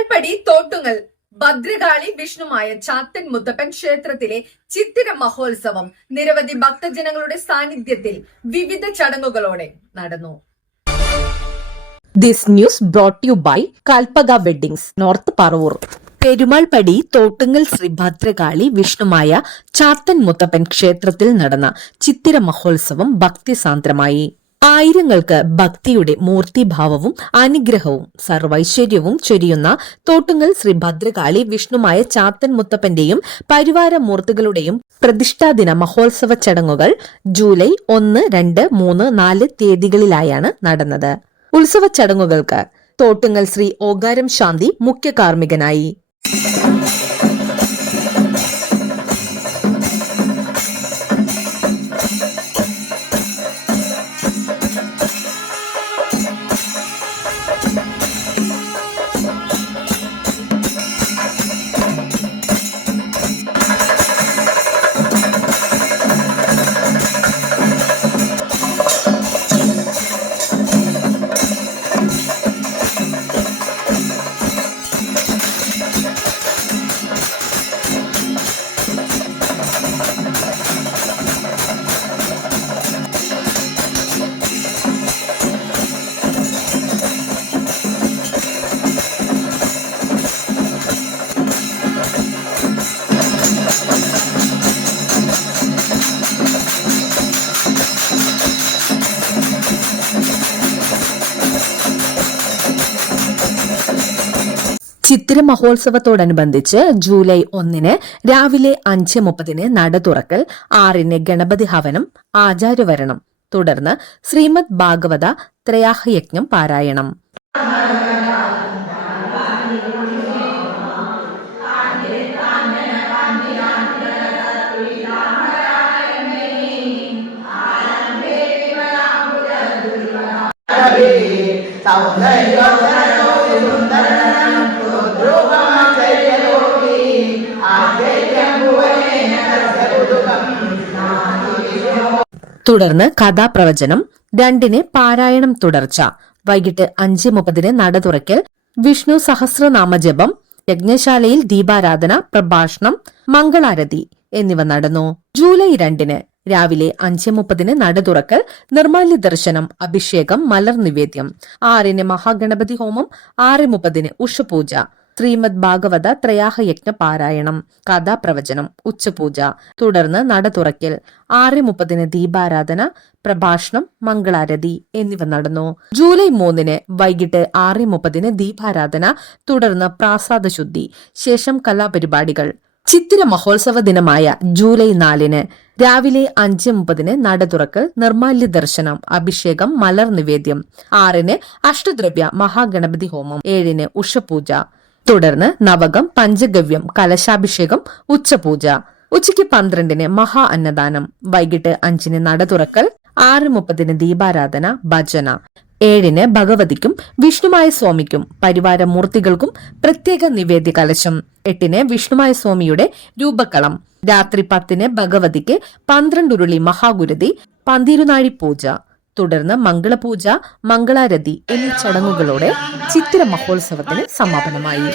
പെരുമാൾപടി തോട്ടുങ്ങൽ ഭദ്രകാളി വിഷ്ണുമായ ചാത്തൻ മുത്തപ്പൻ ക്ഷേത്രത്തിലെ ചിത്തിര മഹോത്സവം നിരവധി ഭക്തജനങ്ങളുടെ സാന്നിധ്യത്തിൽ വിവിധ ചടങ്ങുകളോടെ നടന്നു. This news brought you by Kalpaka weddings north Paravur Perumalpady Thottungal Shri Bhadrakali Vishnumaya Chathan Muthappan ക്ഷേത്രത്തിൽ നടന്ന ചിത്തിര മഹോത്സവം ഭക്തിസാന്ദ്രമായി. ആയിരങ്ങൾക്ക് ഭക്തിയുടെ മൂർത്തിഭാവവും അനുഗ്രഹവും സർവൈശ്വര്യവും ചൊരിയുന്ന തോട്ടുങ്ങൽ ശ്രീ ഭദ്രകാളി വിഷ്ണുമായ ചാത്തൻ മുത്തപ്പന്റെയും പരിവാര മൂർത്തികളുടെയും പ്രതിഷ്ഠാദിന മഹോത്സവ ചടങ്ങുകൾ ജൂലൈ ഒന്ന് രണ്ട് മൂന്ന് നാല് തീയതികളിലായാണ് നടന്നത്. ഉത്സവ ചടങ്ങുകൾക്ക് തോട്ടുങ്ങൽ ശ്രീ ഓകാരം ശാന്തി മുഖ്യ കാർമ്മികനായി. ചിത്തിര മഹോത്സവത്തോടനുബന്ധിച്ച് ജൂലൈ ഒന്നിന് രാവിലെ അഞ്ച് മുപ്പതിന് നട തുറക്കൽ ആറിന് ഗണപതി ഹവനം ആചാര്യവരണം. തുടർന്ന് ശ്രീമദ് ഭാഗവത ത്രയാഹയജ്ഞം പാരായണം. തുടർന്ന് കഥാപ്രവചനം രണ്ടിന് പാരായണം തുടർച്ച വൈകിട്ട് അഞ്ച് മുപ്പതിന് നട തുറക്കൽ വിഷ്ണു സഹസ്രനാമജപം യജ്ഞശാലയിൽ ദീപാരാധന പ്രഭാഷണം മംഗളാരതി എന്നിവ നടന്നു. ജൂലൈ രണ്ടിന് രാവിലെ അഞ്ച് മുപ്പതിന് നട തുറക്കൽ നിർമാല്യ ദർശനം അഭിഷേകം മലർ നിവേദ്യം ആറിന് മഹാഗണപതി ഹോമം ആറ് മുപ്പതിന് ഉഷപൂജ ശ്രീമദ് ഭാഗവത ത്രയാഹയജ്ഞ പാരായണം കഥാപ്രവചനം ഉച്ചപൂജ തുടർന്ന് നട തുറക്കൽ ആറ് മുപ്പതിന് ദീപാരാധന പ്രഭാഷണം മംഗളാരതി എന്നിവ നടന്നു. ജൂലൈ മൂന്നിന് വൈകിട്ട് ആറ് മുപ്പതിന് ദീപാരാധന തുടർന്ന് പ്രാസാദ ശുദ്ധി ശേഷം കലാപരിപാടികൾ. ചിത്തിര മഹോത്സവ ദിനമായ ജൂലൈ നാലിന് രാവിലെ അഞ്ച് മുപ്പതിന് നട തുറക്കൽ നിർമാല്യ ദർശനം അഭിഷേകം മലർ നിവേദ്യം. ആറിന് അഷ്ടദ്രവ്യ മഹാഗണപതി ഹോമം. ഏഴിന് ഉഷപൂജ. തുടർന്ന് നവകം പഞ്ചഗവ്യം കലശാഭിഷേകം ഉച്ചപൂജ. ഉച്ചയ്ക്ക് പന്ത്രണ്ടിന് മഹാ അന്നദാനം. വൈകിട്ട് അഞ്ചിന് നട തുറക്കൽ. ആറ് മുപ്പതിന് ദീപാരാധന ഭജന. ഏഴിന് ഭഗവതിക്കും വിഷ്ണുമായ സ്വാമിക്കും പരിവാര മൂർത്തികൾക്കും പ്രത്യേക നിവേദ്യ കലശം. എട്ടിന് വിഷ്ണുമായ സ്വാമിയുടെ രൂപക്കളം. രാത്രി പത്തിന് ഭഗവതിക്ക് പന്ത്രണ്ടുരുളി മഹാഗുരുതി പന്തിരുനാഴി പൂജ തുടർന്ന് മംഗളപൂജ മംഗളാരതി എന്നീ ചടങ്ങുകളോടെ ചിത്തിര മഹോത്സവത്തിന് സമാപനമായി.